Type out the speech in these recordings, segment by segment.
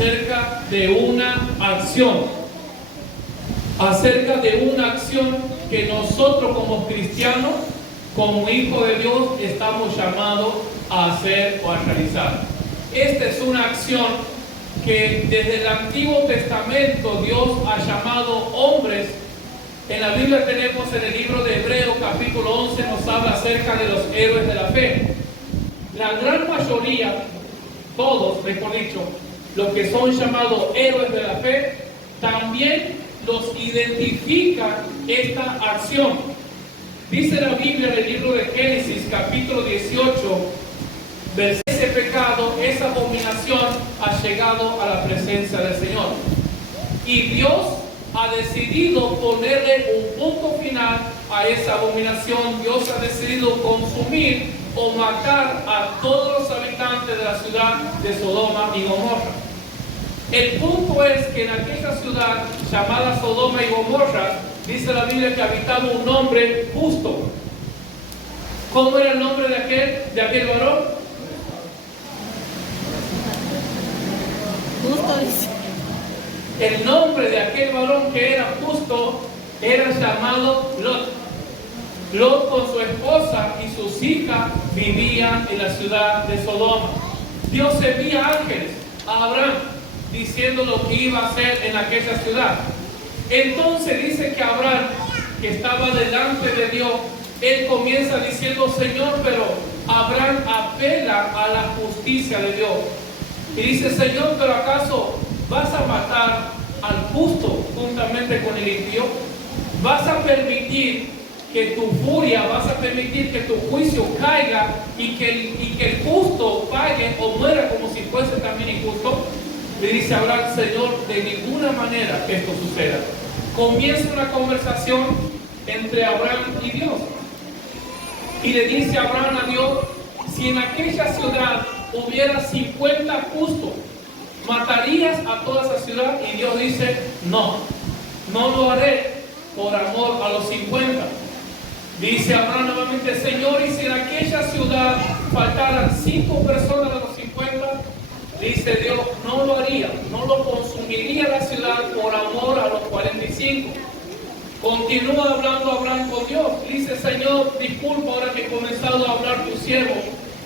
acerca de una acción. Acerca de una acción que nosotros como cristianos, como hijos de Dios, estamos llamados a hacer o a realizar. Esta es una acción que desde el Antiguo Testamento Dios ha llamado hombres. En la Biblia tenemos en el libro de Hebreos capítulo 11 nos habla acerca de los héroes de la fe. La gran mayoría, todos, mejor dicho, los que son llamados héroes de la fe, también los identifica esta acción. Dice la Biblia en el libro de Génesis capítulo 18, ese pecado, esa abominación ha llegado a la presencia del Señor. Y Dios ha decidido ponerle un punto final a esa abominación. Dios ha decidido consumir o matar a todos los habitantes de la ciudad de Sodoma y Gomorra. El punto es que en aquella ciudad llamada Sodoma y Gomorra, dice la Biblia que habitaba un hombre justo. ¿Cómo era el nombre de aquel varón? Justo dice. El nombre de aquel varón que era justo era llamado Lot. Lot con su esposa y sus hijas vivían en la ciudad de Sodoma. Dios envía ángeles a Abraham diciendo lo que iba a hacer en aquella ciudad. Entonces dice que Abraham, que estaba delante de Dios, él comienza diciendo: Señor, pero Abraham apela a la justicia de Dios. Y dice: Señor, pero ¿acaso vas a matar al justo juntamente con el impío? ¿Vas a permitir que tu furia, vas a permitir que tu juicio caiga y que el justo pague o muera como si fuese también injusto? Le dice Abraham: Señor, de ninguna manera que esto suceda. Comienza una conversación entre Abraham y Dios. Y le dice Abraham a Dios: si en aquella ciudad hubiera 50 justos, ¿matarías a toda esa ciudad? Y Dios dice: no lo haré por amor a los 50. Dice Abraham nuevamente: Señor, y si en aquella ciudad faltaran 5 personas de los 50, dice Dios: no lo haría, no lo consumiría la ciudad por amor a los 45. Continúa hablando Abraham con Dios. Dice: Señor, disculpa ahora que he comenzado a hablar tu siervo.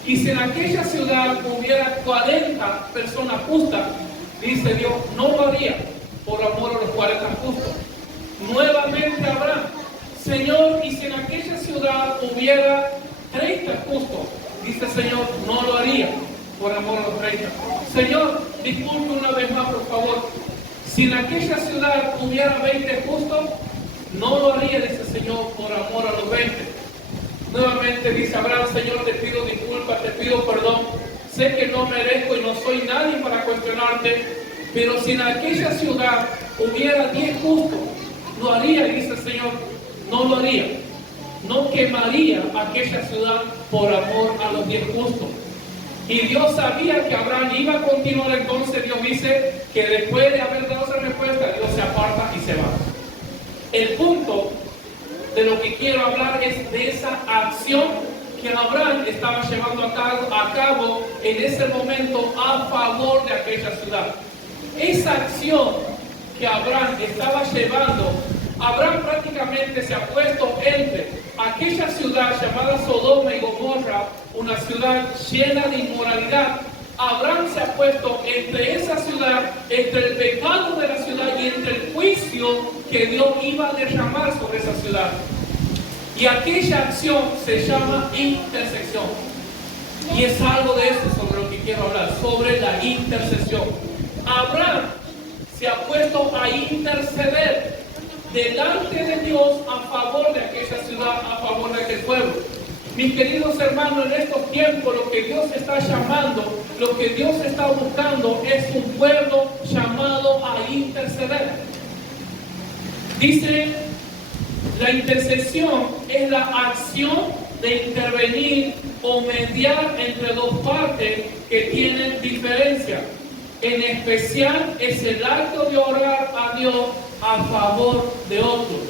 Y si en aquella ciudad hubiera 40 personas justas, dice Dios: no lo haría por amor a los 40 justos. Nuevamente Abraham: Señor, y si en aquella ciudad hubiera 30 justos, dice Señor: no lo haría por amor a los 30. Señor, disculpe una vez más, por favor. Si en aquella ciudad hubiera 20 justos, no lo haría, dice Señor, por amor a los 20. Nuevamente dice Abraham: Señor, te pido disculpas, te pido perdón. Sé que no merezco y no soy nadie para cuestionarte, pero si en aquella ciudad hubiera 10 justos, lo haría, dice el Señor. No lo haría. No quemaría aquella ciudad por amor a los 10 justos. Y Dios sabía que Abraham iba a continuar. Entonces Dios dice que después de haber dado esa respuesta, Dios se aparta y se va. El punto de lo que quiero hablar es de esa acción que Abraham estaba llevando a cabo en ese momento a favor de aquella ciudad. Esa acción que Abraham estaba llevando, Abraham prácticamente se ha puesto entre aquella ciudad llamada Sodoma y Gomorra, una ciudad llena de inmoralidad. Abraham se ha puesto entre esa ciudad, entre el pecado de la ciudad y entre el juicio que Dios iba a derramar sobre esa ciudad. Y aquella acción se llama intersección. Y es algo de eso sobre lo que quiero hablar, sobre la intercesión. Abraham se ha puesto a interceder delante de Dios a favor de aquella ciudad, a favor de aquel pueblo. Mis queridos hermanos, en estos tiempos lo que Dios está llamando, lo que Dios está buscando es un pueblo llamado a interceder. Dice, la intercesión es la acción de intervenir o mediar entre dos partes que tienen diferencia. En especial es el acto de orar a Dios a favor de otros.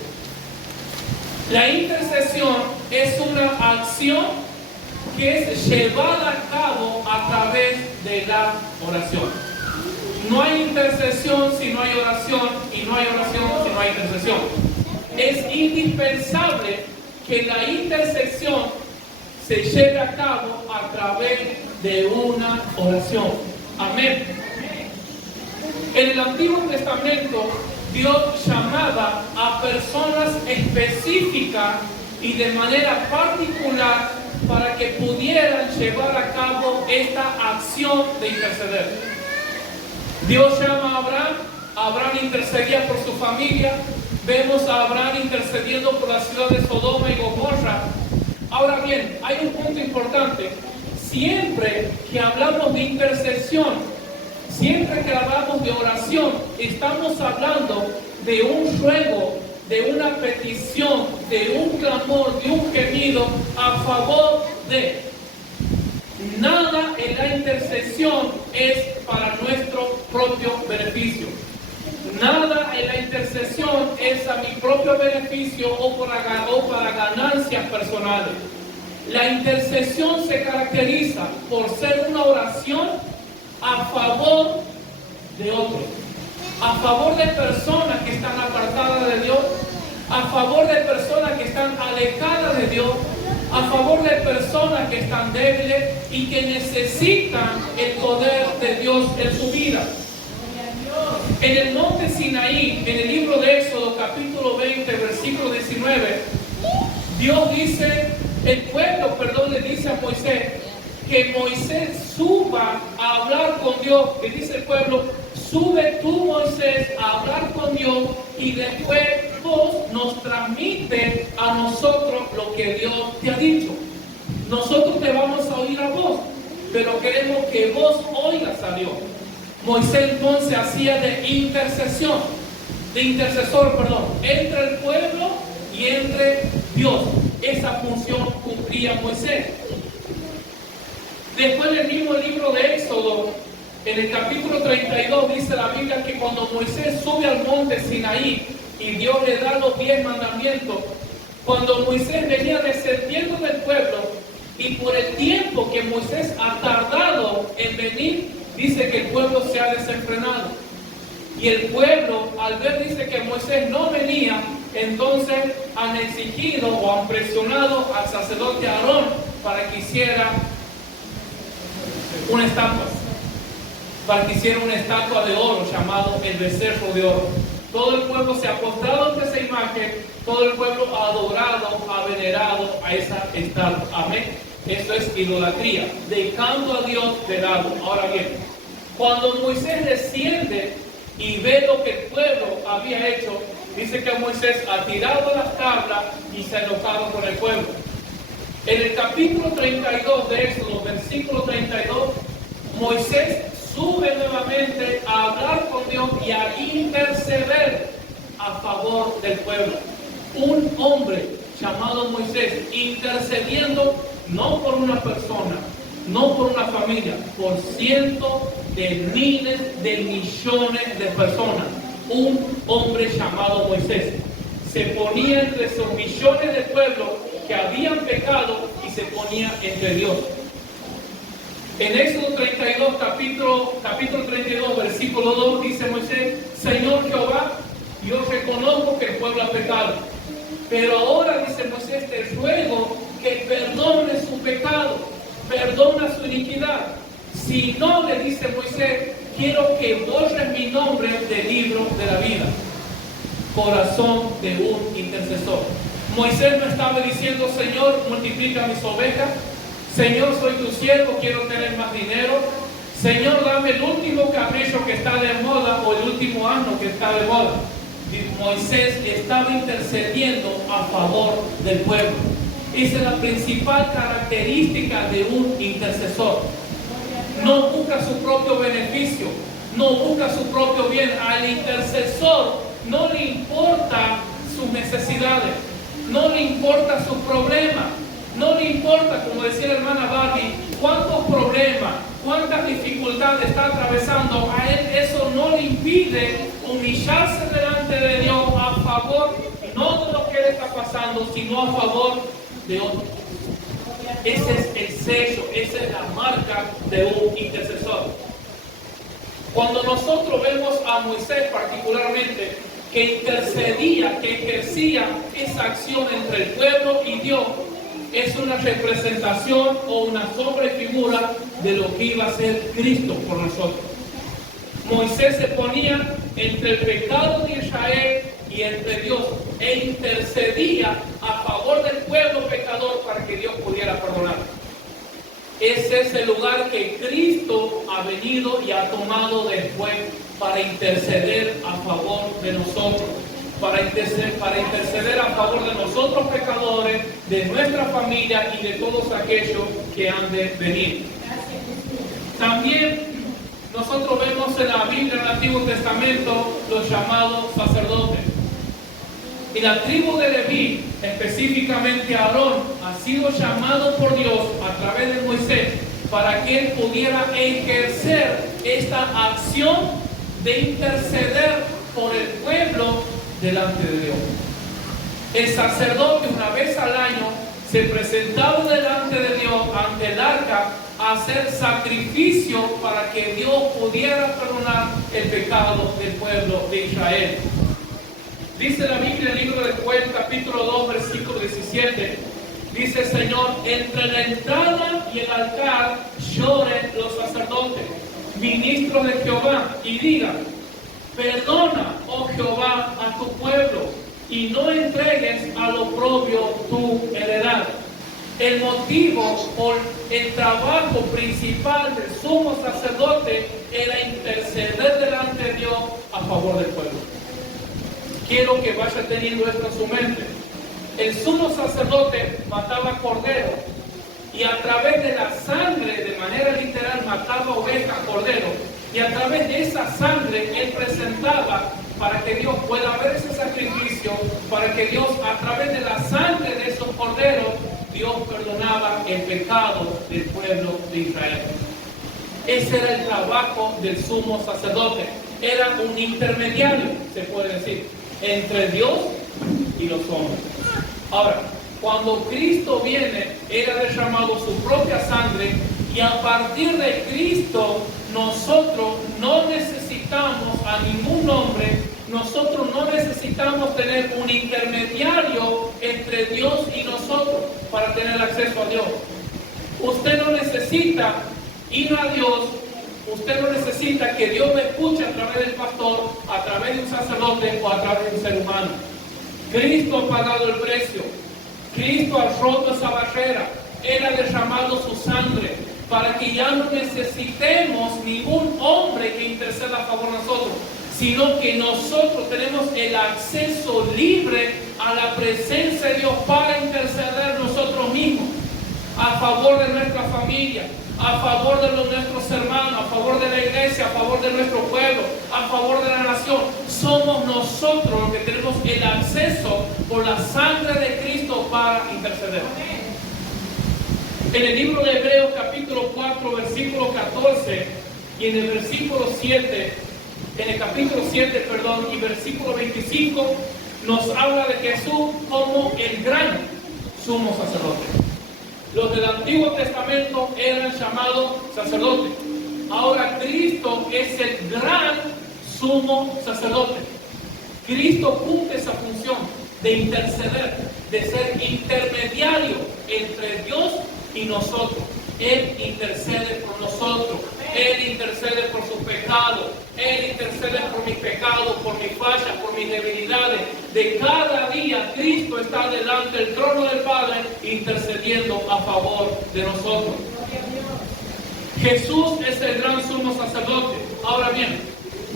La intercesión es una acción que es llevada a cabo a través de la oración. No hay intercesión si no hay oración, y no hay oración si no hay intercesión. Es indispensable que la intercesión se lleve a cabo a través de una oración. Amén. En el Antiguo Testamento, Dios llamaba a personas específicas y de manera particular para que pudieran llevar a cabo esta acción de interceder. Dios llama a Abraham. Abraham intercedía por su familia. Vemos a Abraham intercediendo por la ciudad de Sodoma y Gomorra. Ahora bien, hay un punto importante. Siempre que hablamos de intercesión, siempre que hablamos de oración, estamos hablando de un ruego, de una petición, de un clamor, de un gemido a favor de. Nada en la intercesión es para nuestro propio beneficio. Nada en la intercesión es a mi propio beneficio o para ganancias personales. La intercesión se caracteriza por ser una oración a favor de otros, a favor de personas que están apartadas de Dios, a favor de personas que están alejadas de Dios, a favor de personas que están débiles y que necesitan el poder de Dios en su vida. En el monte Sinaí, en el libro de Éxodo, capítulo 20, versículo 19, Dios dice, el pueblo, le dice a Moisés, que Moisés suba a hablar con Dios. Que dice el pueblo, sube tú, Moisés, a hablar con Dios y después vos nos transmite a nosotros lo que Dios te ha dicho. Nosotros te vamos a oír a vos, pero queremos que vos oigas a Dios. Moisés entonces hacía de intercesor, entre el pueblo y entre Dios. Esa función cumplía Moisés. Después del mismo libro de Éxodo, en el capítulo 32, dice la Biblia que cuando Moisés sube al monte Sinaí y Dios le da los 10 mandamientos, cuando Moisés venía descendiendo del pueblo y por el tiempo que Moisés ha tardado en venir, dice que el pueblo se ha desenfrenado. Y el pueblo, al ver, dice que Moisés no venía, entonces han exigido o han presionado al sacerdote Aarón para que hiciera una estatua, una estatua de oro llamado el becerro de oro. Todo el pueblo se ha postrado ante esa imagen, todo el pueblo ha adorado, ha venerado a esa estatua. Amén. Eso es idolatría, dejando a Dios de lado. Ahora bien, cuando Moisés desciende y ve lo que el pueblo había hecho, dice que Moisés ha tirado las tablas y se ha enojado con el pueblo. En el capítulo 32 de Éxodo, versículo 32, Moisés sube nuevamente a hablar con Dios y a interceder a favor del pueblo. Un hombre llamado Moisés intercediendo no por una persona, no por una familia, por cientos de miles de millones de personas. Un hombre llamado Moisés se ponía entre esos millones de pueblos que habían pecado y se ponía entre Dios. En Éxodo 32, capítulo 32, versículo 2, dice Moisés, Señor Jehová, yo reconozco que el pueblo ha pecado, pero ahora, dice Moisés, te ruego que perdone su pecado, perdona su iniquidad. Si no, le dice Moisés, quiero que borres mi nombre del libro de la vida. Corazón de un intercesor. Moisés no estaba diciendo, Señor, multiplica mis ovejas. Señor, soy tu siervo, quiero tener más dinero. Señor, dame el último camello que está de moda o el último asno que está de moda. Moisés estaba intercediendo a favor del pueblo. Esa es la principal característica de un intercesor. No busca su propio beneficio, no busca su propio bien. Al intercesor no le importa sus necesidades, no le importa sus problemas, no le importa, como decía la hermana Barbie, cuántos problemas, cuántas dificultades está atravesando. A él eso no le impide humillarse delante de Dios a favor, no de lo que él está pasando, sino a favor de otros. Ese es el sello, esa es la marca de un intercesor. Cuando nosotros vemos a Moisés particularmente, que intercedía, que ejercía esa acción entre el pueblo y Dios, es una representación o una sobrefigura de lo que iba a ser Cristo por nosotros. Moisés se ponía entre el pecado de Israel y entre Dios e intercedía a favor del pueblo pecador para que Dios pudiera perdonar. Ese es el lugar que Cristo ha venido y ha tomado después para interceder a favor de nosotros, para interceder a favor de nosotros pecadores, de nuestra familia y de todos aquellos que han de venir. También nosotros vemos en la Biblia, en el Antiguo Testamento, los llamados sacerdotes. Y la tribu de Leví, específicamente Aarón, ha sido llamado por Dios a través de Moisés para que él pudiera ejercer esta acción de interceder por el pueblo delante de Dios. El sacerdote una vez al año se presentaba delante de Dios ante el arca a hacer sacrificio para que Dios pudiera perdonar el pecado del pueblo de Israel. Dice la Biblia en el libro de Joel, capítulo 2, versículo 17, dice: Señor, entre la entrada y el altar lloren los sacerdotes, ministros de Jehová, y digan: perdona, oh Jehová, a tu pueblo, y no entregues a lo propio tu heredad. El motivo o el trabajo principal del sumo sacerdote era interceder delante de Dios a favor del pueblo. Quiero que vaya teniendo esto en su mente. El sumo sacerdote mataba cordero y a través de la sangre, de manera literal, mataba ovejas, cordero, y a través de esa sangre él presentaba para que Dios pueda ver ese sacrificio, para que Dios, a través de la sangre de esos corderos, Dios perdonaba el pecado del pueblo de Israel. Ese era el trabajo del sumo sacerdote. Era un intermediario, se puede decir, entre Dios y los hombres. Ahora, cuando Cristo viene, Él ha derramado su propia sangre, y a partir de Cristo nosotros no necesitamos a ningún hombre, nosotros no necesitamos tener un intermediario entre Dios y nosotros para tener acceso a Dios. Usted no necesita ir a Dios, usted no necesita que Dios me escuche a través del pastor, a través de un sacerdote o a través de un ser humano. Cristo ha pagado el precio. Cristo ha roto esa barrera. Él ha derramado su sangre para que ya no necesitemos ningún hombre que interceda a favor de nosotros, sino que nosotros tenemos el acceso libre a la presencia de Dios para interceder nosotros mismos a favor de nuestra familia, a favor de nuestros hermanos, a favor de la iglesia, a favor de nuestro pueblo, a favor de la nación. Somos nosotros los que tenemos el acceso por la sangre de Cristo para interceder. En el libro de Hebreos capítulo 4, versículo 14 y en el versículo 7, en el capítulo 7, y versículo 25, nos habla de Jesús como el gran sumo sacerdote. Los del Antiguo Testamento eran llamados sacerdotes. Ahora Cristo es el gran sumo sacerdote. Cristo cumple esa función de interceder, de ser intermediario entre Dios y nosotros. Él intercede por nosotros. Él intercede por sus pecados. Él intercede por mis pecados, por mis fallas, por mis debilidades. De cada día Cristo está delante del trono del Padre intercediendo a favor de nosotros. Jesús es el gran sumo sacerdote. Ahora bien,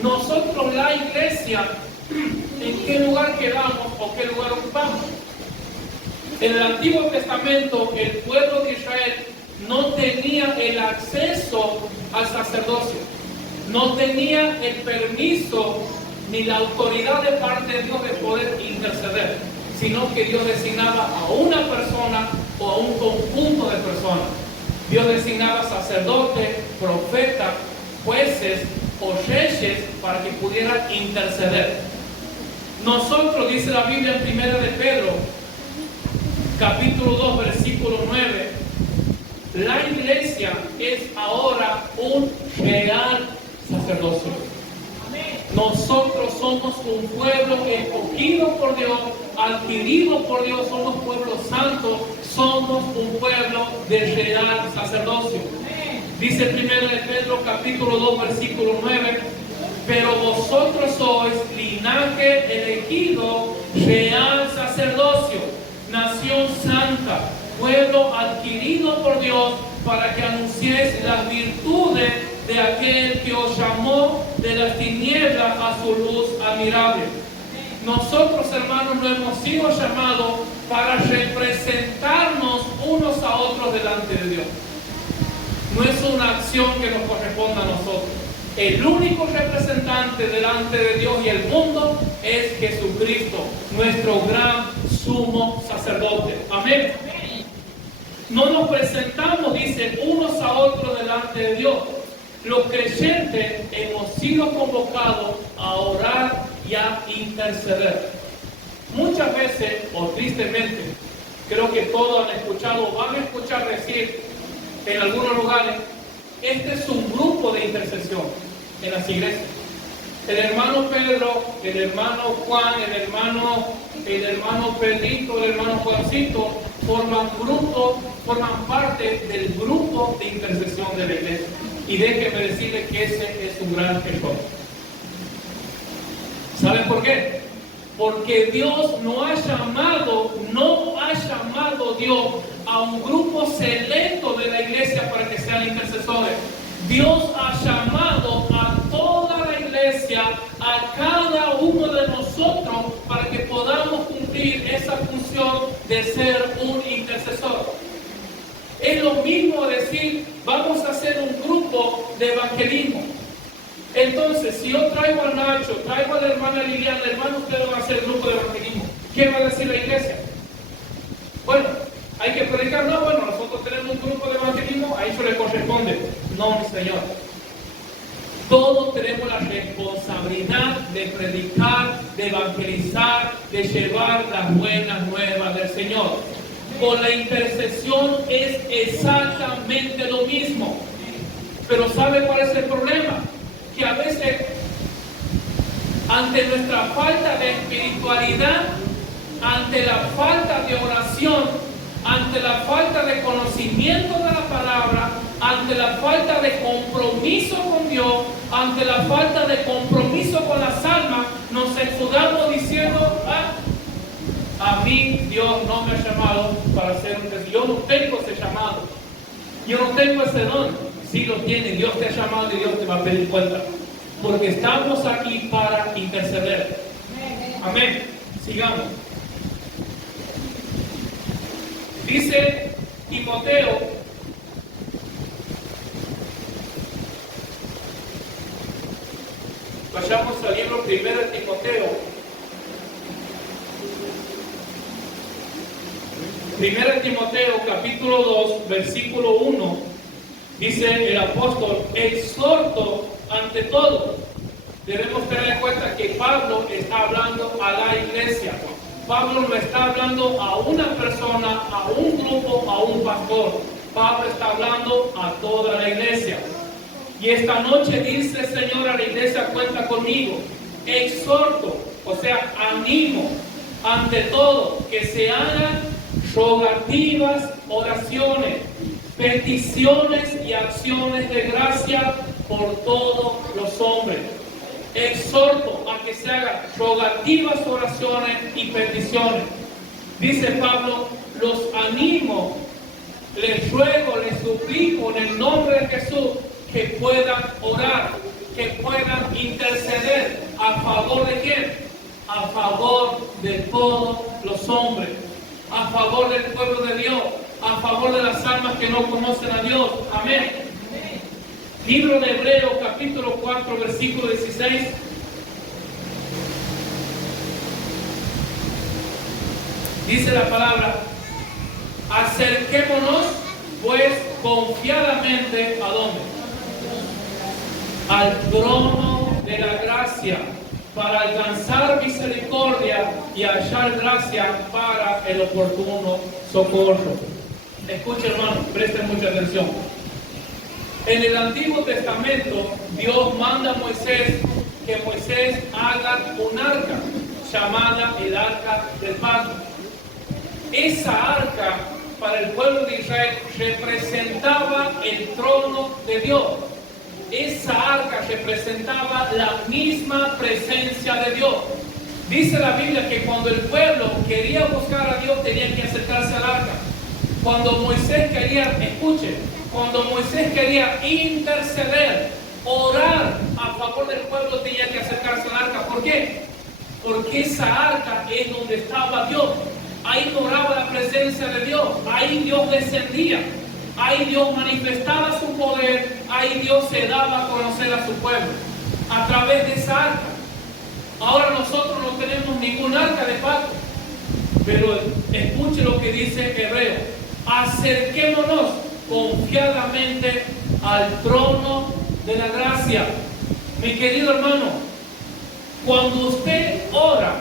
nosotros, la iglesia, ¿en qué lugar quedamos o qué lugar ocupamos? En el Antiguo Testamento, el pueblo de Israel no tenía el acceso al sacerdocio, no tenía el permiso ni la autoridad de parte de Dios de poder interceder, sino que Dios designaba a una persona o a un conjunto de personas. Dios designaba sacerdotes, profetas, jueces o reyes para que pudieran interceder. Nosotros, dice la Biblia en 1 de Pedro, capítulo 2, versículo 9, la iglesia es ahora un real sacerdocio. sacerdocio. Nosotros somos un pueblo escogido por Dios, adquirido por Dios, somos pueblo santo, somos un pueblo de real sacerdocio. Dice 1 de Pedro capítulo 2 versículo 9, pero vosotros sois linaje elegido, real sacerdocio, nación santa, pueblo adquirido por Dios, para que anunciéis las virtudes de aquel que os llamó de las tinieblas a su luz admirable. Nosotros, hermanos, no hemos sido llamados para representarnos unos a otros delante de Dios. No es una acción que nos corresponda a nosotros. El único representante delante de Dios y el mundo es Jesucristo, nuestro gran sumo sacerdote. Amén. No nos presentamos, dice, unos a otros delante de Dios. Los creyentes hemos sido convocados a orar y a interceder. Muchas veces, o tristemente, creo que todos han escuchado, van a escuchar decir en algunos lugares, este es un grupo de intercesión en las iglesias. El hermano Pedro, el hermano Juan, el hermano Pedrito, el hermano Juancito forman parte del grupo de intercesión de la iglesia. Y déjenme decirles que ese es un gran error. ¿Saben por qué? Porque Dios no ha llamado Dios a un grupo selecto de la iglesia para que sean intercesores. Dios ha llamado a toda la iglesia, a cada uno de nosotros, para que podamos cumplir esa función de ser un intercesor. Es lo mismo decir, vamos a hacer un grupo de evangelismo. Entonces, si yo traigo a Nacho, traigo a la hermana Liliana, hermano, ustedes van a hacer el grupo de evangelismo. ¿Qué va a decir la iglesia? Bueno, hay que predicar. No, bueno, nosotros tenemos un grupo de evangelismo, a eso le corresponde. No, mi Señor. Todos tenemos la responsabilidad de predicar, de evangelizar, de llevar las buenas nuevas del Señor. Con la intercesión es exactamente lo mismo. Pero ¿sabe cuál es el problema? Que a veces, ante nuestra falta de espiritualidad, ante la falta de oración, ante la falta de conocimiento de la palabra, ante la falta de compromiso con Dios, ante la falta de compromiso con las almas, nos escudamos diciendo, a mí Dios no me ha llamado para ser un cristiano. Yo no tengo ese llamado. Yo no tengo ese don. Si lo tiene, Dios te ha llamado y Dios te va a pedir cuenta. Porque estamos aquí para interceder. Amén. Sigamos. Dice Timoteo, vayamos al libro 1 de Timoteo. 1 de Timoteo, capítulo 2, versículo 1, dice el apóstol, exhorto ante todo. Debemos tener en cuenta que Pablo está hablando a la iglesia. Pablo no está hablando a una persona, a un grupo, a un pastor. Pablo está hablando a toda la iglesia. Y esta noche dice el Señor a la iglesia, cuenta conmigo. Exhorto, o sea, animo, ante todo, que se hagan rogativas, oraciones, peticiones y acciones de gracia por todos los hombres. Exhorto a que se hagan rogativas, oraciones y peticiones. Dice Pablo, los animo, les ruego, les suplico en el nombre de Jesús que puedan orar, que puedan interceder. ¿A favor de quién? A favor de todos los hombres, a favor del pueblo de Dios, a favor de las almas que no conocen a Dios. Amén. Libro de Hebreos, capítulo 4, versículo 16. Dice la palabra, acerquémonos pues confiadamente, ¿a dónde? Al trono de la gracia, para alcanzar misericordia y hallar gracia para el oportuno socorro. Escuchen, hermano, presten mucha atención. En el Antiguo Testamento, Dios manda a Moisés que Moisés haga un arca llamada el Arca del Pacto. Esa arca para el pueblo de Israel representaba el trono de Dios. Esa arca representaba la misma presencia de Dios. Dice la Biblia que cuando el pueblo quería buscar a Dios tenía que acercarse al arca. Cuando Moisés quería, escuchen, cuando Moisés quería interceder, orar a favor del pueblo tenía que acercarse al arca. ¿Por qué? Porque esa arca es donde estaba Dios. Ahí moraba la presencia de Dios. Ahí Dios descendía. Ahí Dios manifestaba su poder. Ahí Dios se daba a conocer a su pueblo a través de esa arca. Ahora nosotros no tenemos ningún arca de pacto. Pero escuche lo que dice Hebreo. Acerquémonos confiadamente al trono de la gracia. Mi querido hermano, cuando usted ora,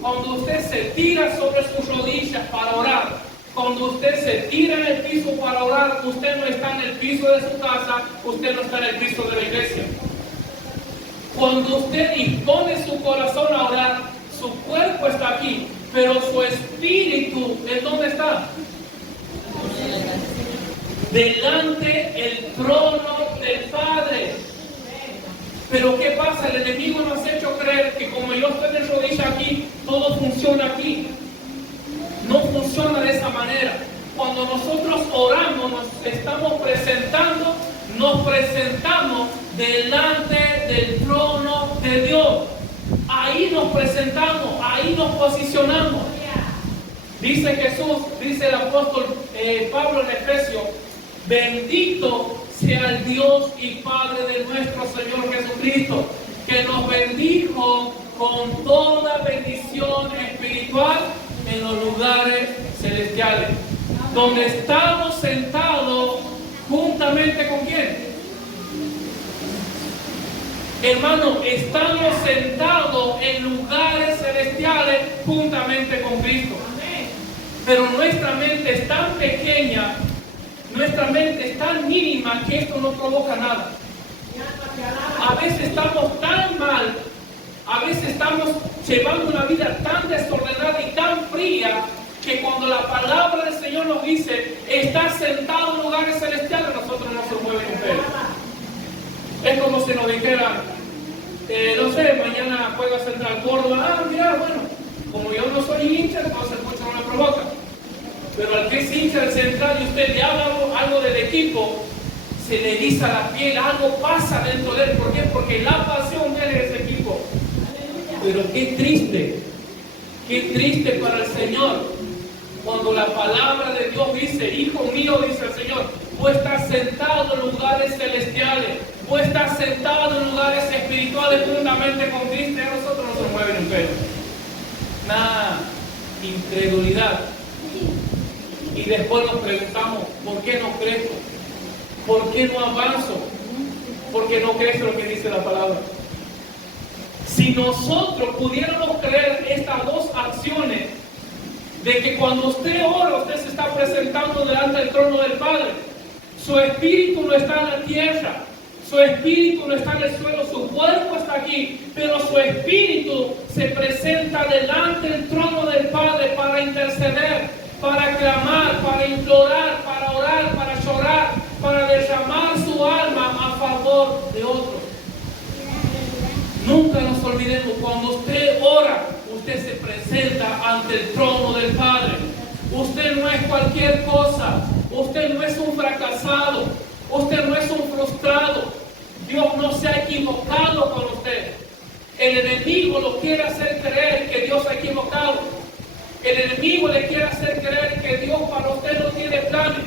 cuando usted se tira sobre sus rodillas para orar, cuando usted se tira en el piso para orar, usted no está en el piso de su casa, usted no está en el piso de la iglesia. Cuando usted dispone su corazón a orar, su cuerpo está aquí, pero su espíritu, ¿en dónde está? Delante el trono del Padre. Pero ¿qué pasa? El enemigo nos ha hecho creer que como yo estoy de rodillas aquí, todo funciona aquí. No funciona de esa manera. Cuando nosotros oramos, nos presentamos delante del trono de Dios. Ahí nos presentamos, ahí nos posicionamos. Dice Jesús, dice el apóstol Pablo en Efesios, bendito sea el Dios y Padre de nuestro Señor Jesucristo, que nos bendijo con toda bendición espiritual en los lugares celestiales, donde estamos sentados juntamente con ¿quién? Hermano, estamos sentados en lugares celestiales juntamente con Cristo. Pero nuestra mente es tan pequeña, nuestra mente es tan mínima que esto no provoca nada. A veces estamos tan mal, a veces estamos llevando una vida tan desordenada y tan fría que cuando la palabra del Señor nos dice, está sentado en lugares celestiales, nosotros no se mueve un pelo. Es como si nos dijera, no sé, mañana juega Central Córdoba, mira, bueno, como yo no soy hincha, entonces mucho no me provoca. Pero al que es hincha del Central y usted le habla algo del equipo, se le eriza la piel, algo pasa dentro de él. ¿Por qué? Porque la pasión viene de ese equipo. Pero qué triste para el Señor, cuando la palabra de Dios dice, hijo mío, dice el Señor, tú estás sentado en lugares celestiales, tú estás sentado en lugares espirituales juntamente con Cristo, y a nosotros no se mueve un pelo. Nada, incredulidad. Y después nos preguntamos, ¿por qué no crezco? ¿Por qué no avanzo? ¿Por qué no crezco lo que dice la palabra? Si nosotros pudiéramos creer estas dos acciones, de que cuando usted ora, usted se está presentando delante del trono del Padre, su espíritu no está en la tierra, su espíritu no está en el suelo, su cuerpo está aquí, pero su espíritu se presenta delante del trono del Padre para interceder, para clamar, para implorar, para orar, para llorar, para derramar su alma a favor de otros. Nunca nos olvidemos, cuando usted ora, usted se presenta ante el trono del Padre. Usted no es cualquier cosa, usted no es un fracasado, usted no es un frustrado. Dios no se ha equivocado con usted. El enemigo lo quiere hacer creer que Dios se ha equivocado. El enemigo le quiere hacer creer que Dios para usted no tiene planes,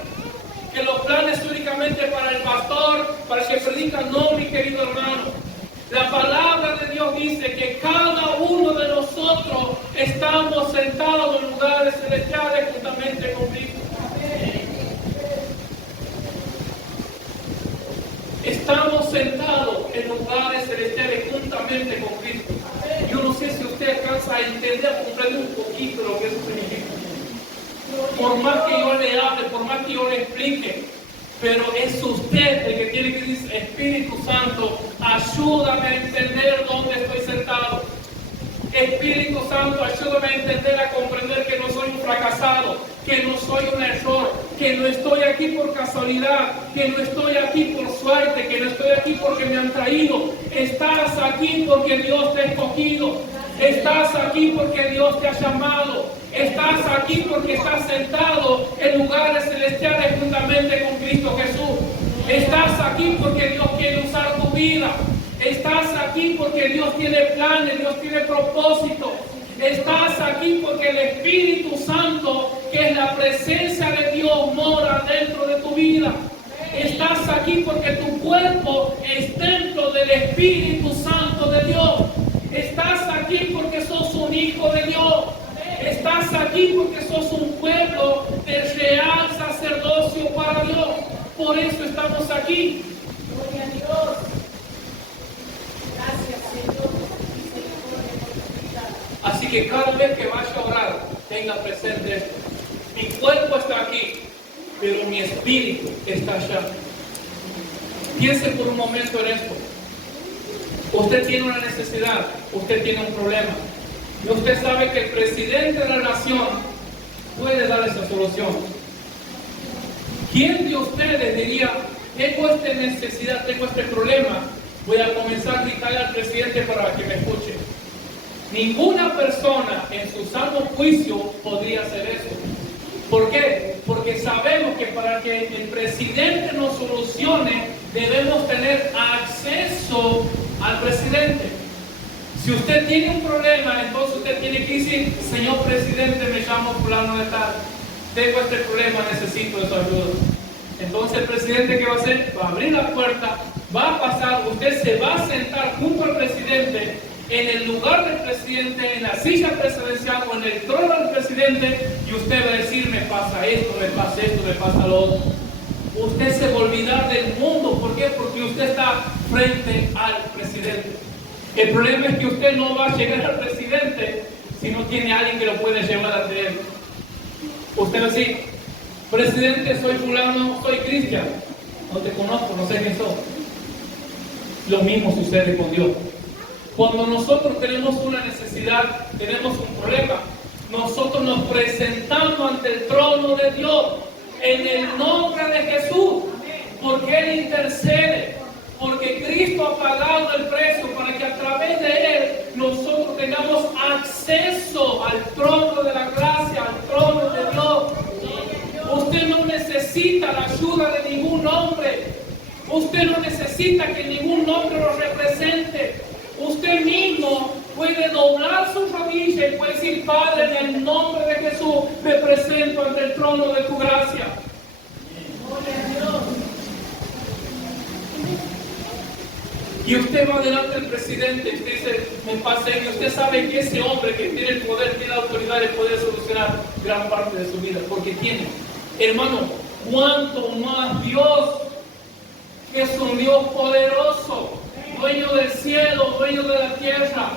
que los planes únicamente para el pastor, para el que predica. No, mi querido hermano. La palabra de Dios dice que cada uno de nosotros estamos sentados en lugares celestiales juntamente con Cristo. Estamos sentados en lugares celestiales juntamente con Cristo. Yo no sé si usted alcanza a entender, comprender un poquito lo que eso significa. Por más que yo le hable, por más que yo le explique, Pero es usted el que tiene que decir: Espíritu Santo, ayúdame a entender dónde estoy sentado. Espíritu Santo, ayúdame a entender, a comprender que no soy un fracasado, que no soy un error, que no estoy aquí por casualidad, que no estoy aquí por suerte, que no estoy aquí porque me han traído. Estás aquí porque Dios te ha escogido. Estás aquí porque Dios te ha llamado. Estás aquí porque estás sentado en lugares celestiales juntamente con Cristo Jesús. Estás aquí porque Dios quiere usar tu vida. Estás aquí porque Dios tiene planes, Dios tiene propósitos. Estás aquí porque el Espíritu Santo, que es la presencia de Dios, mora dentro de tu vida. Estás aquí porque tu cuerpo es templo del Espíritu Santo de Dios. Estás aquí porque sos un hijo de Dios. Estás aquí porque sos un pueblo de real sacerdocio para Dios. Por eso estamos aquí. Gloria a Dios. Gracias, Señor. Así que cada vez que vaya a orar, tenga presente esto. Mi cuerpo está aquí, pero mi espíritu está allá. Piense por un momento en esto. Usted tiene una necesidad, usted tiene un problema. Y usted sabe que el presidente de la nación puede dar esa solución. ¿Quién de ustedes diría: tengo esta necesidad, tengo este problema, voy a comenzar a gritarle al presidente para que me escuche? Ninguna persona en su sano juicio podría hacer eso. ¿Por qué? Porque sabemos que para que el presidente nos solucione, debemos tener acceso al presidente. Si usted tiene un problema, entonces usted tiene que decir: señor presidente, me llamo fulano de tal, tengo este problema, necesito de su ayuda. Entonces el presidente, ¿qué va a hacer? Va a abrir la puerta, va a pasar, usted se va a sentar junto al presidente, en el lugar del presidente, en la silla presidencial o en el trono del presidente, y usted va a decir: me pasa esto, me pasa esto, me pasa lo otro. Usted se va a olvidar del mundo. ¿Por qué? Porque usted está frente al presidente. El problema es que usted no va a llegar al presidente si no tiene a alguien que lo puede llevar ante él. Usted va a decir: presidente, soy fulano, soy Cristian. No te conozco, no sé quién sos. Lo mismo sucede con Dios. Cuando nosotros tenemos una necesidad, tenemos un problema, nosotros nos presentamos ante el trono de Dios en el nombre de Jesús, porque Él intercede, porque Cristo ha pagado el precio para que a través de Él nosotros tengamos acceso al trono de la gracia, al trono de Dios. Usted no necesita la ayuda de ningún hombre. Usted no necesita que ningún hombre lo represente. Usted mismo puede doblar su rodilla y puede decir: Padre, en el nombre de Jesús me presento ante el trono de tu gracia. Gloria a Dios. Y usted va delante del presidente y usted dice: me pasé. Y usted sabe que ese hombre que tiene el poder, tiene la autoridad, le puede solucionar gran parte de su vida, porque tiene. Hermano, cuánto más Dios, que es un Dios poderoso, dueño del cielo, dueño de la tierra,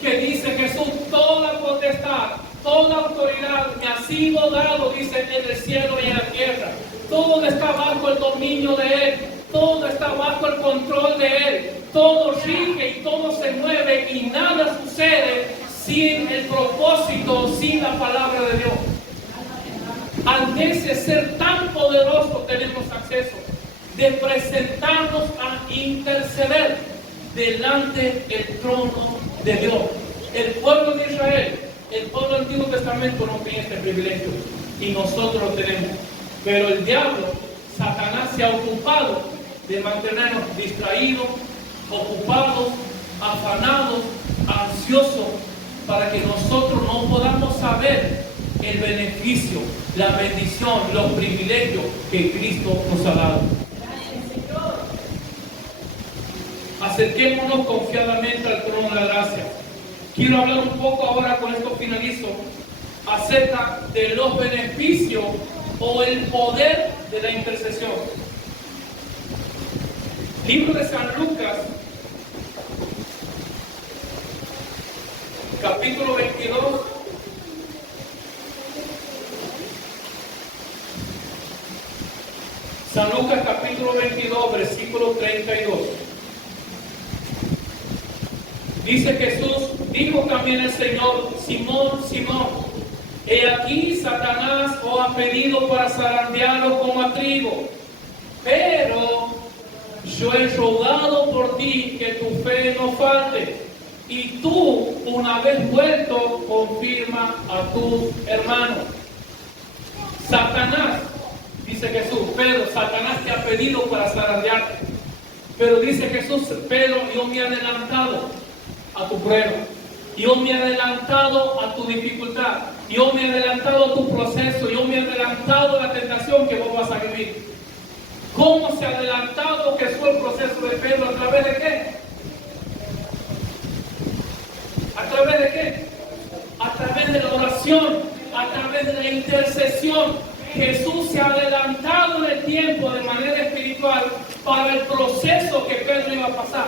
que dice Jesús: toda potestad, toda autoridad me ha sido dado, dice, en el cielo y en la tierra. Todo está bajo el dominio de Él, todo está bajo el control de Él, todo rige y todo se mueve y nada sucede sin el propósito, sin la palabra de Dios. Ante ese ser tan poderoso tenemos acceso de presentarnos a interceder delante del trono de Dios. El pueblo de Israel, el pueblo del Antiguo Testamento no tenía este privilegio y nosotros lo tenemos. Pero el diablo, Satanás, se ha ocupado de mantenernos distraídos, ocupados, afanados, ansiosos, para que nosotros no podamos saber el beneficio, la bendición, los privilegios que Cristo nos ha dado. Acerquémonos confiadamente al trono de la gracia. Quiero hablar un poco ahora, con esto finalizo, acerca de los beneficios o el poder de la intercesión. Libro de San Lucas, capítulo 22. San Lucas capítulo 22, versículo 32. Dice Jesús, dijo también el Señor: Simón, Simón, he aquí Satanás os ha pedido para zarandearos como a trigo, pero yo he rogado por ti que tu fe no falte, y tú, una vez vuelto, confirma a tus hermanos. Satanás, dice Jesús, Pedro, Satanás te ha pedido para zarandearte, pero dice Jesús, Pedro, yo me he adelantado a tu prueba, yo me he adelantado a tu dificultad, yo me he adelantado a tu proceso, yo me he adelantado a la tentación que vos vas a vivir. ¿Cómo se ha adelantado Jesús el proceso de Pedro? ¿A través de qué? ¿A través de qué? A través de la oración, a través de la intercesión. Jesús se ha adelantado en el tiempo de manera espiritual para el proceso que Pedro iba a pasar.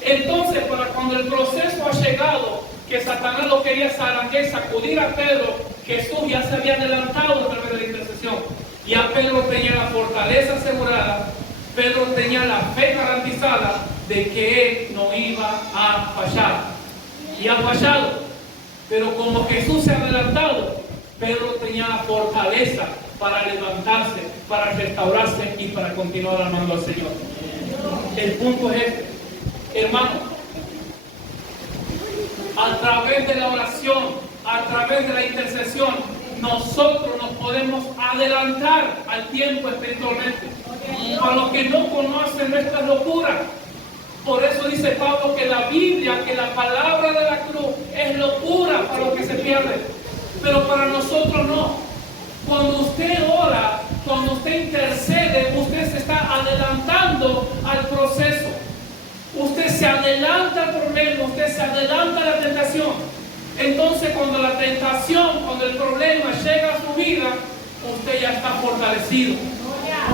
Entonces, para cuando el proceso ha llegado, que Satanás lo quería zarandear, sacudir a Pedro, Jesús ya se había adelantado a través de la intercesión. Ya Pedro tenía la fortaleza asegurada, Pedro tenía la fe garantizada de que él no iba a fallar. Y ha fallado. Pero como Jesús se ha adelantado, Pedro tenía la fortaleza para levantarse, para restaurarse y para continuar amando al Señor. El punto es este, hermano, a través de la oración, a través de la intercesión, nosotros nos podemos adelantar al tiempo espiritualmente. Para los que no conocen nuestras locuras, por eso dice Pablo que la Biblia, que la palabra de la cruz es locura para los que se pierden, pero para nosotros no. Cuando usted ora, cuando usted intercede, usted se está adelantando al proceso. Usted se adelanta al problema, usted se adelanta a la tentación. Entonces, cuando la tentación, cuando el problema llega a su vida, usted ya está fortalecido.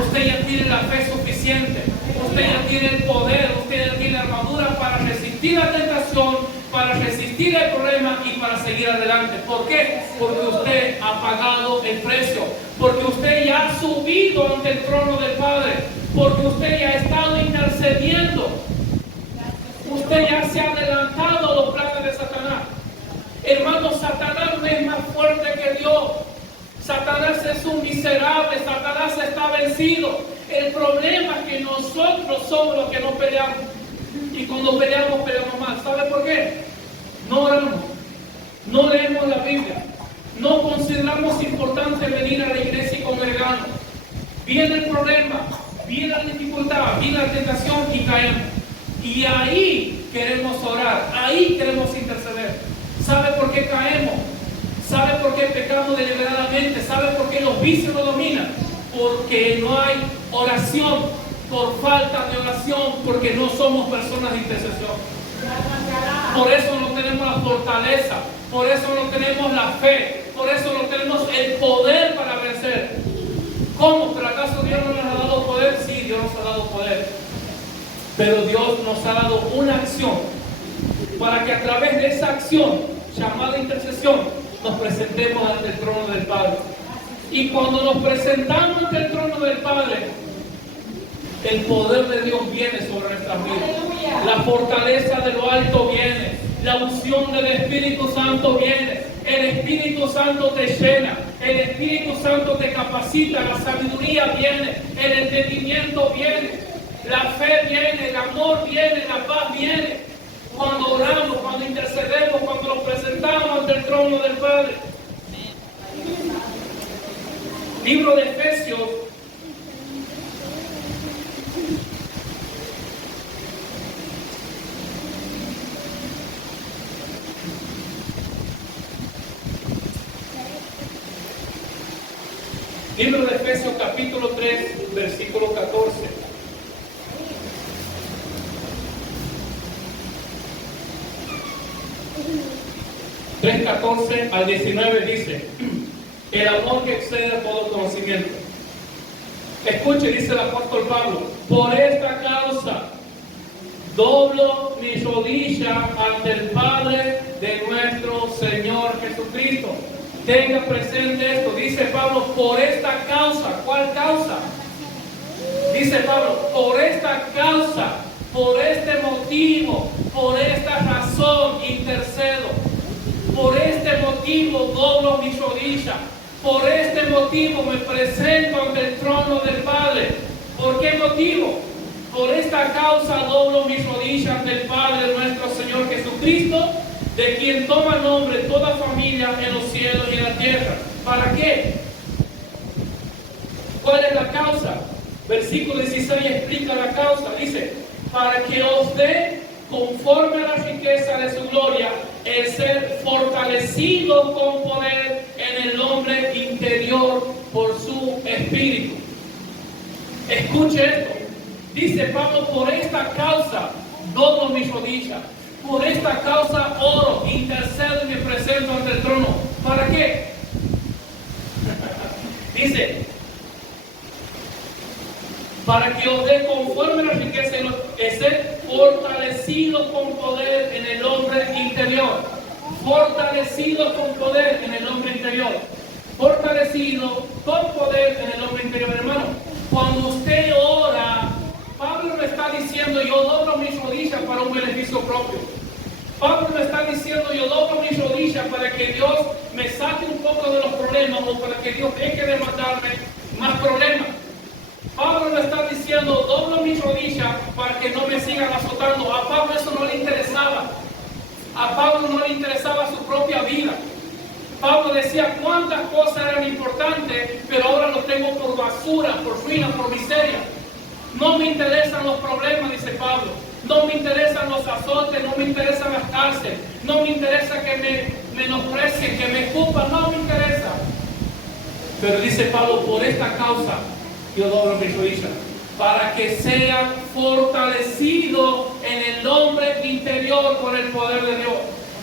Usted ya tiene la fe suficiente. Usted ya tiene el poder, usted ya tiene la armadura para resistir la tentación, para resistir el problema y para seguir adelante. ¿Por qué? Porque usted ha pagado el precio. Porque usted ya ha subido ante el trono del Padre. Porque usted ya ha estado intercediendo. Usted ya se ha adelantado a los planes de Satanás. Hermano, Satanás no es más fuerte que Dios. Satanás es un miserable, Satanás está vencido. El problema es que nosotros somos los que no peleamos. Y cuando peleamos, peleamos mal. ¿Sabe por qué? No oramos, no leemos la Biblia, no consideramos importante venir a la iglesia y congregarnos. Viene el problema, viene la dificultad, viene la tentación y caemos. Y ahí queremos orar, ahí queremos interceder. ¿Sabe por qué caemos? ¿Sabe por qué pecamos deliberadamente? ¿Sabe por qué los vicios nos dominan? Porque no hay oración, por falta de oración, porque no somos personas de intercesión. Por eso no tenemos la fortaleza, por eso no tenemos la fe, por eso no tenemos el poder para vencer. ¿Cómo? ¿Pero acaso Dios no nos ha dado poder? Sí, Dios nos ha dado poder. Pero Dios nos ha dado una acción para que a través de esa acción llamada intercesión nos presentemos ante el trono del Padre. Y cuando nos presentamos ante el trono del Padre, el poder de Dios viene sobre nuestras vidas. La fortaleza de lo alto viene. La unción del Espíritu Santo viene. El Espíritu Santo te llena. El Espíritu Santo te capacita. La sabiduría viene. El entendimiento viene. La fe viene. El amor viene. La paz viene. Cuando oramos, cuando intercedemos, cuando nos presentamos ante el trono del Padre. Libro de Efesios. Libro de Efesios capítulo 3, versículo 14. Tres 14 al 19 dice: el amor que excede todo conocimiento. Escuche, dice el apóstol Pablo: por esta causa doblo mi rodilla ante el Padre de nuestro Señor Jesucristo. Tenga presente esto, dice Pablo, por esta causa. ¿Cuál causa? Dice Pablo, por esta causa, por este motivo, por esta razón intercedo. Por este motivo doblo mis rodillas. Por este motivo me presento ante el trono del Padre. ¿Por qué motivo? Por esta causa doblo mis rodillas ante el Padre nuestro Señor Jesucristo, de quien toma nombre toda familia en los cielos y en la tierra. ¿Para qué? ¿Cuál es la causa? Versículo 16 explica la causa. Dice, para que os dé, conforme a la riqueza de su gloria, el ser fortalecido con poder en el hombre interior por su espíritu. Escuche esto. Dice Pablo, por esta causa doblo mis rodillas. Por esta causa oro, intercedo y me presento ante el trono. ¿Para qué? Dice, para que os dé conforme a la riqueza de ser fortalecido con poder en el hombre interior. Fortalecido con poder en el hombre interior. Fortalecido con poder en el hombre interior. Hermano, cuando usted ora, Pablo no está diciendo yo doblo mis rodillas para un beneficio propio. Pablo no está diciendo yo doblo mis rodillas para que Dios me saque un poco de los problemas o para que Dios deje de mandarme más problemas. Pablo no está diciendo doblo mis rodillas para que no me sigan azotando. A Pablo eso no le interesaba. A Pablo no le interesaba su propia vida. Pablo decía cuántas cosas eran importantes, pero ahora lo tengo por basura, por ruina, por miseria. No me interesan los problemas, dice Pablo. No me interesan los azotes, no me interesan las cárceles. No me interesa que me menosprecien, que me escupan, no me interesa. Pero dice Pablo, por esta causa yo doblo mis rodillas, para que sean fortalecidos en el hombre interior por el poder de Dios.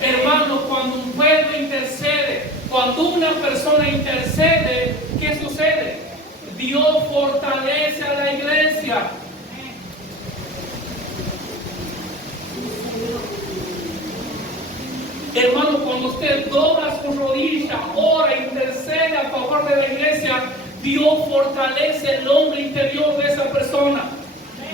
Hermanos, cuando un pueblo intercede, cuando una persona intercede, ¿qué sucede? Dios fortalece a la iglesia. Hermano, cuando usted dobla su rodilla, ora, intercede a favor de la iglesia, Dios fortalece el hombre interior de esa persona.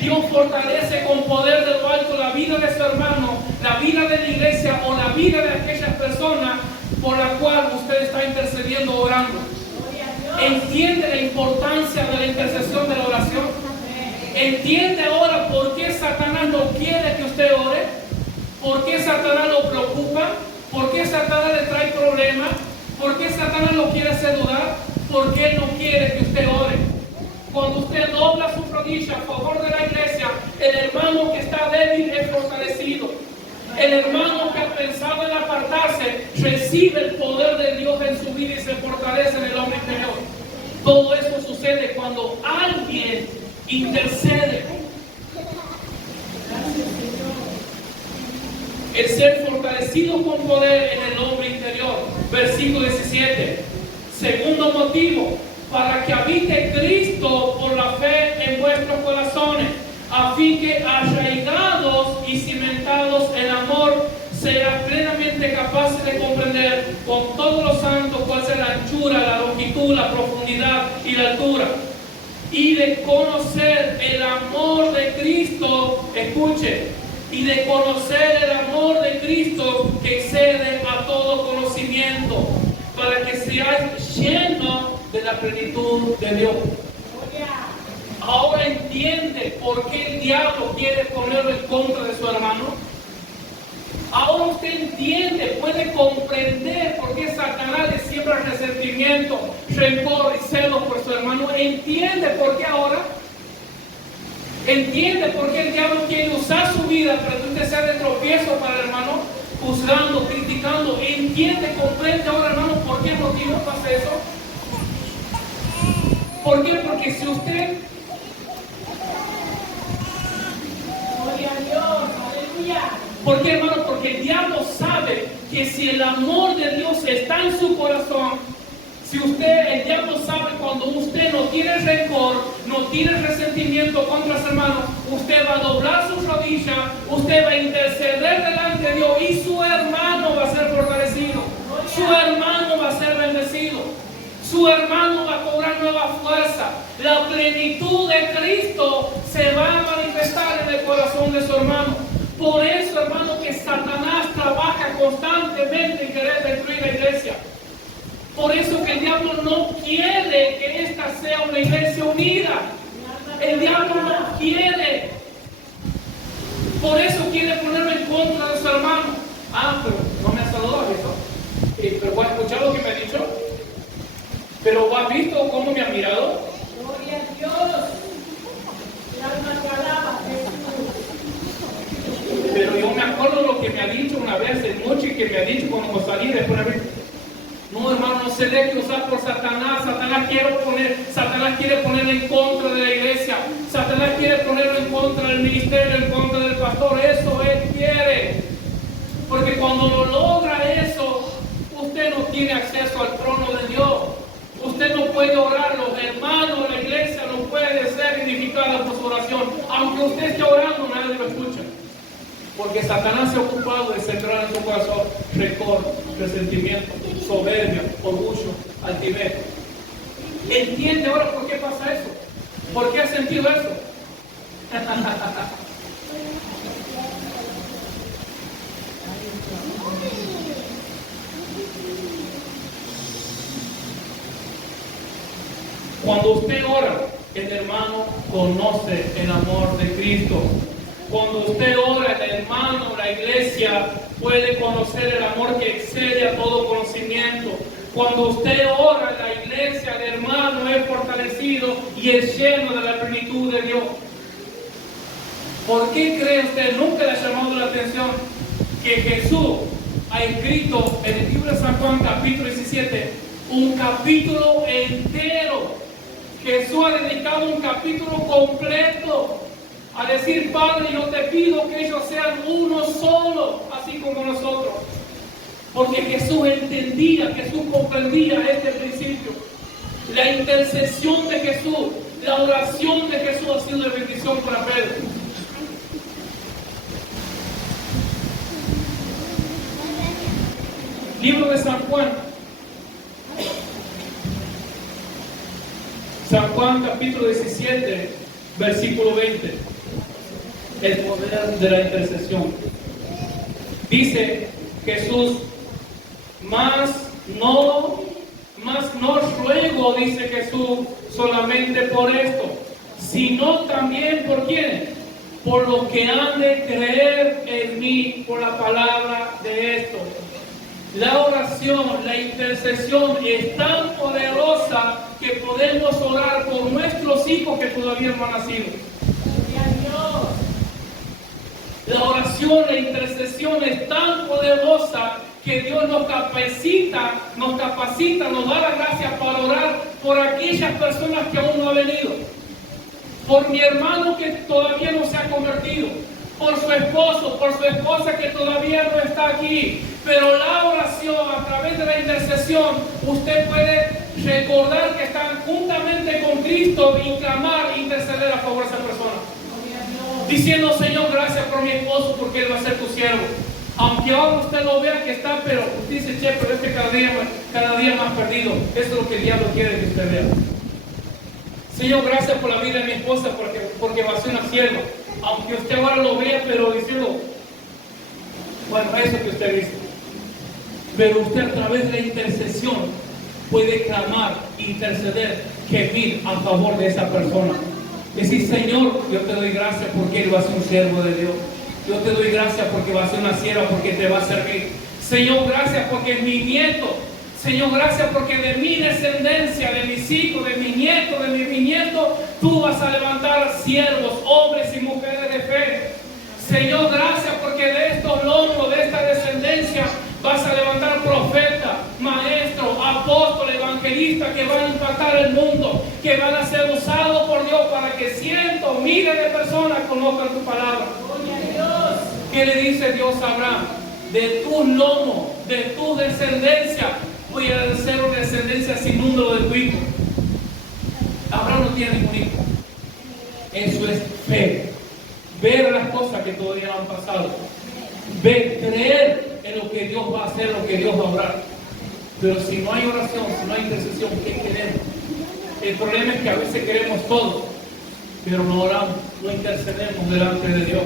Dios fortalece con poder de lo alto la vida de su hermano, la vida de la iglesia o la vida de aquellas personas por la cual usted está intercediendo, orando. ¿Entiende la importancia de la intercesión, de la oración? ¿Entiende ahora por qué Satanás no quiere que usted ore? ¿Por qué Satanás lo preocupa? ¿Por qué Satanás le trae problemas? ¿Por qué Satanás lo quiere hacer dudar? ¿Por qué no quiere que usted ore? Cuando usted dobla su rodilla a favor de la iglesia, el hermano que está débil es fortalecido. El hermano que ha pensado en apartarse recibe el poder de Dios en su vida y se fortalece en el hombre interior. Todo eso sucede cuando alguien intercede. El ser fortalecido con poder en el hombre interior. Versículo 17. Segundo motivo, para que habite Cristo por la fe en vuestros corazones, a fin que arraigados y cimentados en amor, sean plenamente capaces de comprender con todos los santos cuál es la anchura, la longitud, la profundidad y la altura, y de conocer el amor de Cristo, escuche, y de conocer el amor de Cristo que excede a todo conocimiento, para que seáis llenos de la plenitud de Dios. Ahora entiende por qué el diablo quiere ponerlo en contra de su hermano. Ahora usted entiende, puede comprender por qué Satanás le siembra resentimiento, rencor y celos por su hermano. ¿Entiende por qué ahora? ¿Entiende por qué el diablo quiere usar su vida para que usted sea de tropiezo para el hermano? Juzgando, criticando. ¿Entiende, comprende ahora, hermano, por qué motivo pasa eso? ¿Por qué? Porque si usted... Gloria a Dios, aleluya. ¿Por qué, hermano? Porque el diablo sabe que si el amor de Dios está en su corazón, si el diablo sabe cuando usted no tiene rencor, no tiene resentimiento contra su hermano, usted va a doblar sus rodillas, usted va a interceder delante de Dios y su hermano va a ser fortalecido, su hermano va a ser bendecido, su hermano va a cobrar nueva fuerza. La plenitud de Cristo corazón de su hermano. Por eso, hermano, que Satanás trabaja constantemente en querer destruir la iglesia. Por eso que el diablo no quiere que esta sea una iglesia unida. El diablo no quiere. Por eso quiere ponerme en contra de su hermano. Ah, pero no me ha saludado eso. Pero ¿has escuchado lo que me ha dicho? ¿Pero has visto cómo me ha mirado? Gloria a Dios. El alma te alaba, Jesús. Pero yo me acuerdo lo que me ha dicho una vez en noche, que me ha dicho cuando salí después de haber... No, hermano, no se deje usar por Satanás. Satanás quiere poner en contra de la iglesia. Satanás quiere ponerlo en contra del ministerio, en contra del pastor. Eso él quiere. Porque cuando lo logra eso, usted no tiene acceso al trono de Dios. Usted no puede orar. Los hermanos de la iglesia no puede ser edificada por su oración. Aunque usted esté orando, nadie lo escucha. Porque Satanás se ha ocupado de sembrar en su corazón rencor, resentimiento, soberbia, orgullo, altivez. ¿Entiende ahora por qué pasa eso? ¿Por qué ha sentido eso? Cuando usted ora, el hermano conoce el amor de Cristo. Cuando usted ora, el hermano, la iglesia puede conocer el amor que excede a todo conocimiento. Cuando usted ora, la iglesia, el hermano es fortalecido y es lleno de la plenitud de Dios. ¿Por qué cree usted? Nunca le ha llamado la atención que Jesús ha escrito en el libro de San Juan, capítulo 17, un capítulo entero. Jesús ha dedicado un capítulo completo a decir: Padre, yo te pido que ellos sean uno solo, así como nosotros. Porque Jesús entendía, Jesús comprendía este principio. La intercesión de Jesús, la oración de Jesús ha sido de bendición para Pedro. Libro de San Juan. San Juan capítulo 17, versículo 20. El poder de la intercesión. Dice Jesús: más no ruego, dice Jesús, solamente por esto, sino también por quién, por los que han de creer en mí por la palabra de esto. La oración, la intercesión es tan poderosa que podemos orar por nuestros hijos que todavía no han nacido. La oración, la intercesión es tan poderosa que Dios nos capacita, nos da la gracia para orar por aquellas personas que aún no han venido. Por mi hermano que todavía no se ha convertido. Por su esposo, por su esposa que todavía no está aquí. Pero la oración, a través de la intercesión, usted puede recordar que están juntamente con Cristo y clamar e interceder a favor de esa persona. Diciendo: Señor, gracias por mi esposo, porque él va a ser tu siervo. Aunque ahora usted lo vea que está, pero usted dice: che, pero es que cada día más perdido. Eso es lo que el diablo quiere que usted vea. Señor, gracias por la vida de mi esposa, porque va a ser una sierva. Aunque usted ahora lo vea, pero diciendo: bueno, eso que usted dice. Pero usted, a través de la intercesión, puede clamar, interceder, gemir a favor de esa persona. Decir: Señor, yo te doy gracias porque él va a ser un siervo de Dios. Yo te doy gracias porque va a ser una sierva, porque te va a servir. Señor, gracias porque es mi nieto. Señor, gracias porque de mi descendencia, de mis hijos, de mis nietos, de mis bisnietos, tú vas a levantar siervos, hombres y mujeres de fe. Señor, gracias porque de estos lomos, de esta descendencia, vas a levantar profetas, maestros, apóstoles, evangelistas que van a impactar el mundo, que van a ser usados por Dios para que cientos, miles de personas conozcan tu palabra. Gloria a Dios. ¿Qué le dice Dios a Abraham? De tus lomos, de tu descendencia, voy a hacer una descendencia sin número de tu hijo. Abraham no tiene ningún hijo. Eso es fe. Ver las cosas que todavía no han pasado. Ver, creer en lo que Dios va a hacer, lo que Dios va a obrar. Pero si no hay oración, si no hay intercesión, ¿qué queremos? El problema es que a veces queremos todo. pero no oramos, no intercedemos delante de Dios.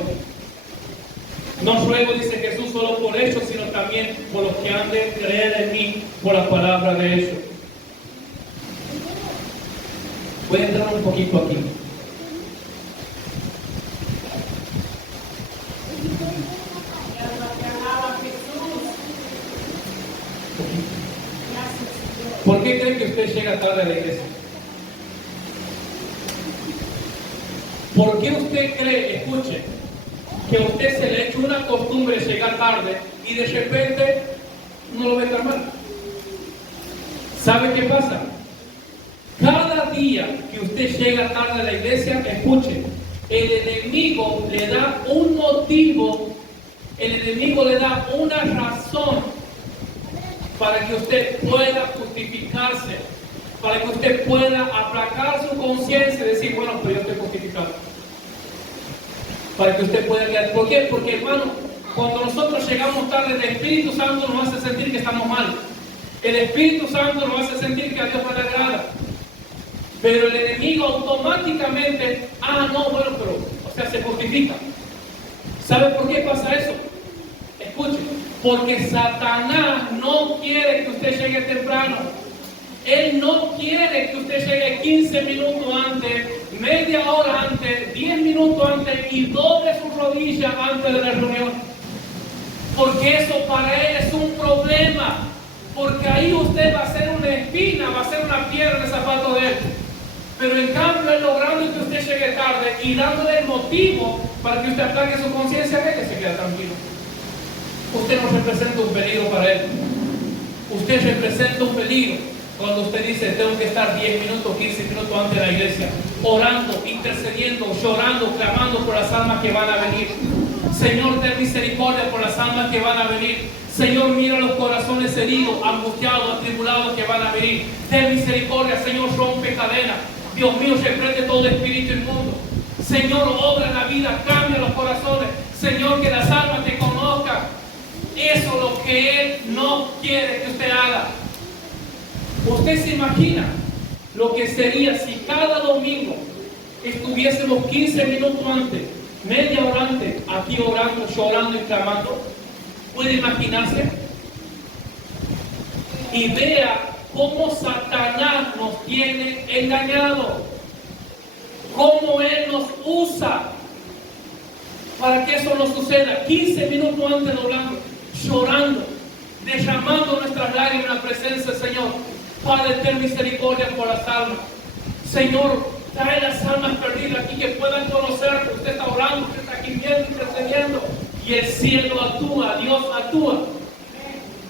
No ruego, dice Jesús, solo por ellos, sino también por los que han de creer en mí por la palabra de ellos. Voy a entrar un poquito aquí. ¿Por qué creen que usted llega tarde a la iglesia? ¿Por qué usted cree, escuche, que a usted se le ha hecho una costumbre llegar tarde y de repente no lo ve tan mal? ¿Sabe qué pasa? Cada día que usted llega tarde a la iglesia, escuche, el enemigo le da un motivo, el enemigo le da una razón para que usted pueda justificarse, para que usted pueda aplacar su conciencia y decir, bueno, pues yo estoy justificado. Para que usted pueda quedar. ¿Por qué? Porque, hermano, cuando nosotros llegamos tarde, el Espíritu Santo nos hace sentir que estamos mal. El Espíritu Santo nos hace sentir que a Dios no le agrada. Pero el enemigo automáticamente, se justifica. ¿Sabe por qué pasa eso? Escuche, porque Satanás no quiere que usted llegue temprano. Él no quiere que usted llegue 15 minutos antes, media hora antes, 10 minutos antes y doble su rodilla antes de la reunión. Porque eso para él es un problema. Porque ahí usted va a ser una espina, va a ser una piedra en el zapato de él. Pero en cambio, él logrando que usted llegue tarde y dándole el motivo para que usted aplaque su conciencia, él se queda tranquilo. Usted no representa un peligro para él. Usted representa un peligro cuando usted dice, tengo que estar 10 minutos, 15 minutos antes de la iglesia, orando, intercediendo, llorando, clamando por las almas que van a venir. Señor, ten misericordia por las almas que van a venir. Señor, mira los corazones heridos, angustiados, atribulados que van a venir. Ten misericordia, Señor, rompe cadenas. Dios mío, reprende todo espíritu inmundo. Señor, obra en la vida, cambia los corazones. Señor, que las almas te conozcan. Eso es lo que Él no quiere que usted haga. Usted se imagina lo que sería si cada domingo estuviésemos 15 minutos antes, media hora antes, aquí orando, llorando y clamando. ¿Puede imaginarse? Y vea cómo Satanás nos tiene engañado, cómo Él nos usa para que eso no suceda. 15 minutos antes doblando, llorando, derramando nuestras lágrimas en la presencia del Señor. Padre, ten misericordia por las almas. Señor, trae las almas perdidas aquí que puedan conocerte. Usted está orando, usted está aquí viendo, intercediendo. Y el cielo actúa, Dios actúa.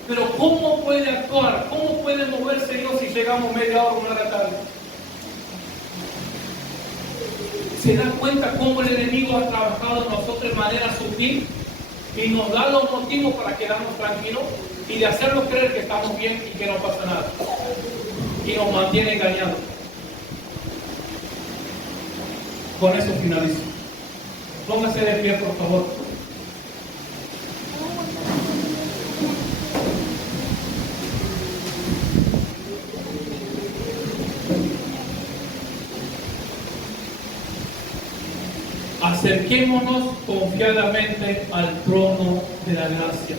Pero ¿cómo puede actuar? ¿Cómo puede moverse Dios si llegamos media hora o una hora tarde? ¿Se da cuenta cómo el enemigo ha trabajado en nosotros de manera sutil? Y nos da los motivos para quedarnos tranquilos y de hacernos creer que estamos bien y que no pasa nada. Y nos mantiene engañados. Con eso finalizo. Póngase de pie, por favor. Acerquémonos confiadamente al trono de la gracia.